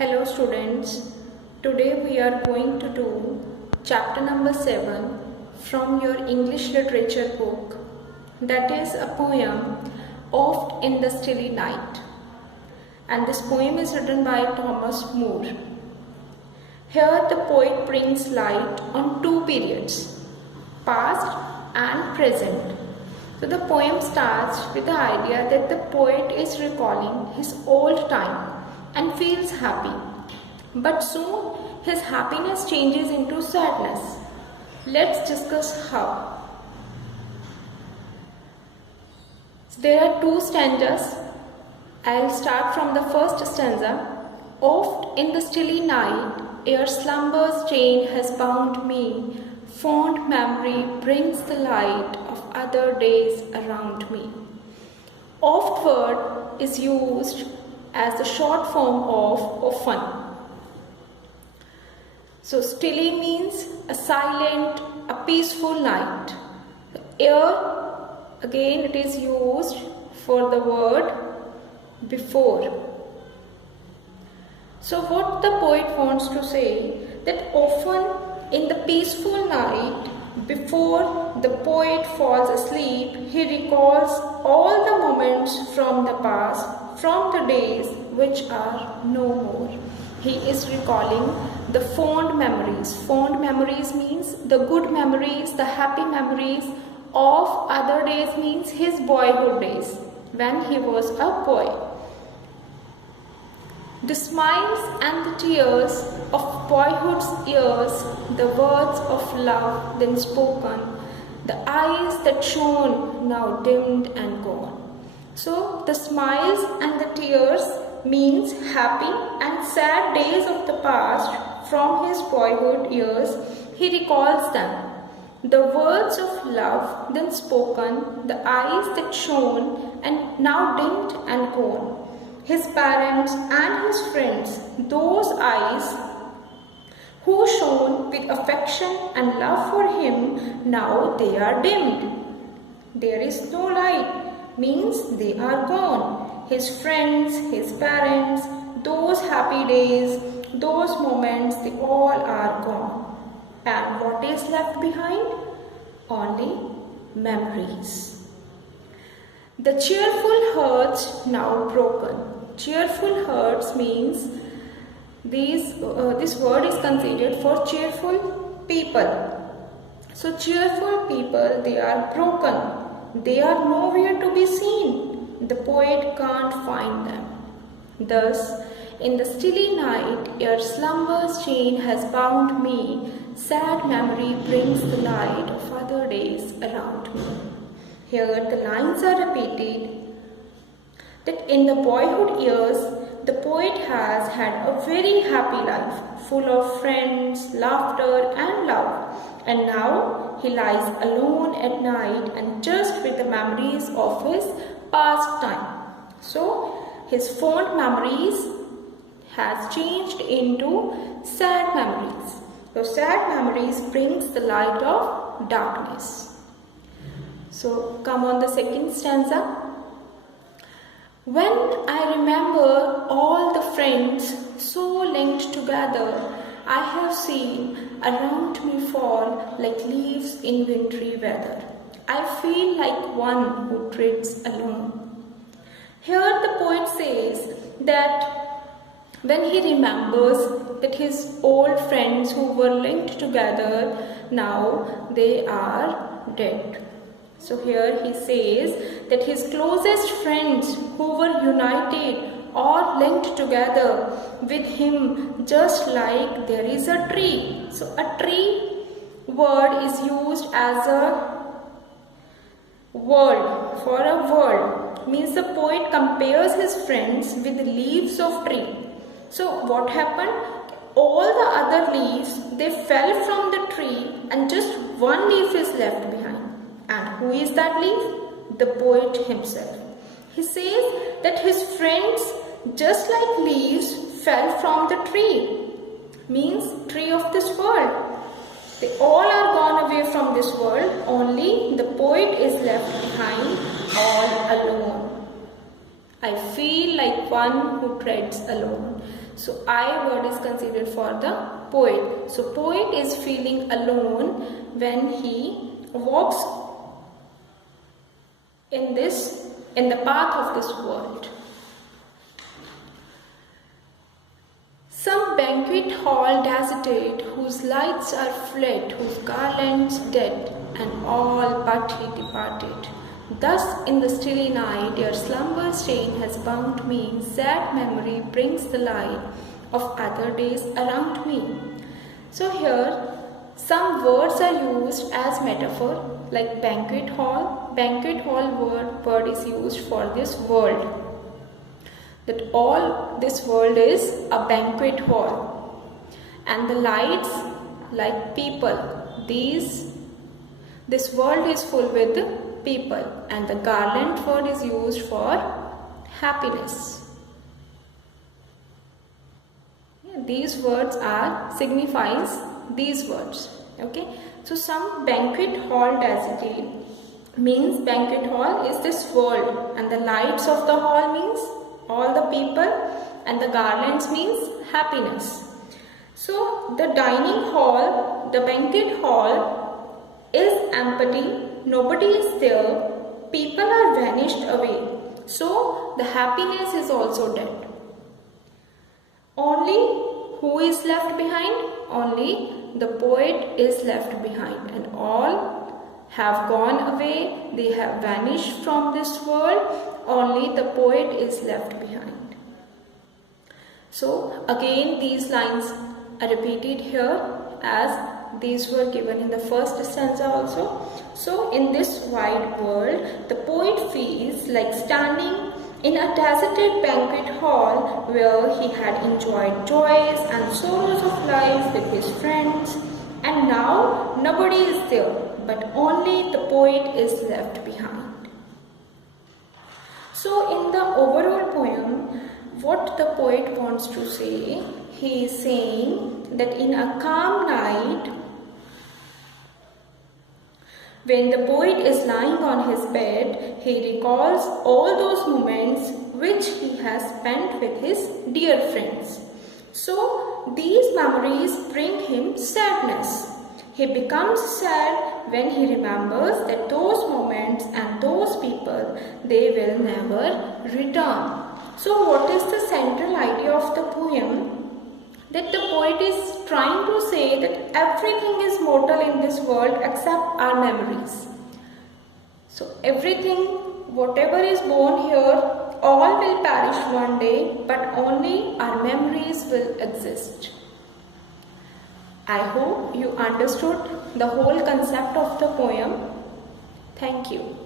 Hello students, today we are going to do chapter number 7 from your English literature book, that is a poem Oft in the Stilly Night, and this poem is written by Thomas Moore. Here the poet brings light on two periods, past and present. So the poem starts with the idea that the poet is recalling his old time and feels happy, but soon his happiness changes into sadness. Let's discuss how. So there are two stanzas. I'll start from the first stanza. Oft in the stilly night, ere slumber's chain has bound me, fond memory brings the light of other days around me. Oft word is used as the short form of often. So stilly means a silent, a peaceful night. Ere, again it is used for the word before. So what the poet wants to say, that often in the peaceful night before the poet falls asleep, he recalls all the moments from the past, from the days which are no more. He is recalling the fond memories. Fond memories means the good memories, the happy memories of other days, means his boyhood days when he was a boy. The smiles and the tears of boyhood's years, the words of love then spoken, the eyes that shone now dimmed and gone. So the smiles and the tears means happy and sad days of the past from his boyhood years. He recalls them. The words of love then spoken, the eyes that shone and now dimmed and gone. His parents and his friends, those eyes who shone with affection and love for him, now they are dimmed. There is no light, means they are gone. His friends, his parents, those happy days, those moments, they all are gone. And what is left behind? Only memories. The cheerful hearts now broken. Cheerful hearts means this word is considered for cheerful people. So cheerful people, they are broken. They are nowhere to be seen. The poet can't find them. Thus, in the stilly night, ere slumber's chain has bound me, sad memory brings the light of other days around me. Here the lines are repeated that in the boyhood years, the poet has had a very happy life, full of friends, laughter and love. And now he lies alone at night and just with the memories of his past time. So his fond memories has changed into sad memories. So sad memories brings the light of darkness. So come on the second stanza. When I remember all the friends so linked together, I have seen around me fall like leaves in wintry weather. I feel like one who treads alone. Here the poet says that when he remembers that his old friends who were linked together, now they are dead. So here he says that his closest friends who were united or linked together with him, just like there is a tree. So a tree word is used as a word for a world. Means the poet compares his friends with the leaves of tree. So what happened? All the other leaves, they fell from the tree and just one leaf is left behind. And who is that leaf? The poet himself. He says that his friends, just like leaves, fell from the tree. Means tree of this world. They all are gone away from this world. Only the poet is left behind, all alone. I feel like one who treads alone. So I word is considered for the poet. So poet is feeling alone when he walks in the path of this world. Some banquet hall deserted, whose lights are fled, whose garlands dead, and all but he departed. Thus in the stilly night your slumber stain has bound me, sad memory brings the light of other days around me. So here some words are used as metaphor, like banquet hall. Banquet hall word is used for this world. That all this world is a banquet hall, and the lights like people. This world is full with people, and the garland word is used for happiness. These words signifies these words. Okay, so some banquet hall deserted means banquet hall is this world, and the lights of the hall means all the people, and the garlands means happiness. So the dining hall, the banquet hall is empty, nobody is there, people are vanished away. So the happiness is also dead. Only who is left behind? Only the poet is left behind, and all have gone away, they have vanished from this world. Only the poet is left behind. So again these lines are repeated here as these were given in the first stanza also. So in this wide world, the poet feels like standing in a deserted banquet hall where he had enjoyed joys and sorrows of life with his friends, and now nobody is there, but only the poet is left behind. So in the overall poem, what the poet wants to say, he is saying that in a calm night, when the poet is lying on his bed, he recalls all those moments which he has spent with his dear friends. So these memories bring him sadness. He becomes sad when he remembers that those moments and those people, they will never return. So what is the central idea of the poem? That the poet is trying to say that everything is mortal in this world except our memories. So everything, whatever is born here, all will perish one day, but only our memories will exist. I hope you understood the whole concept of the poem. Thank you.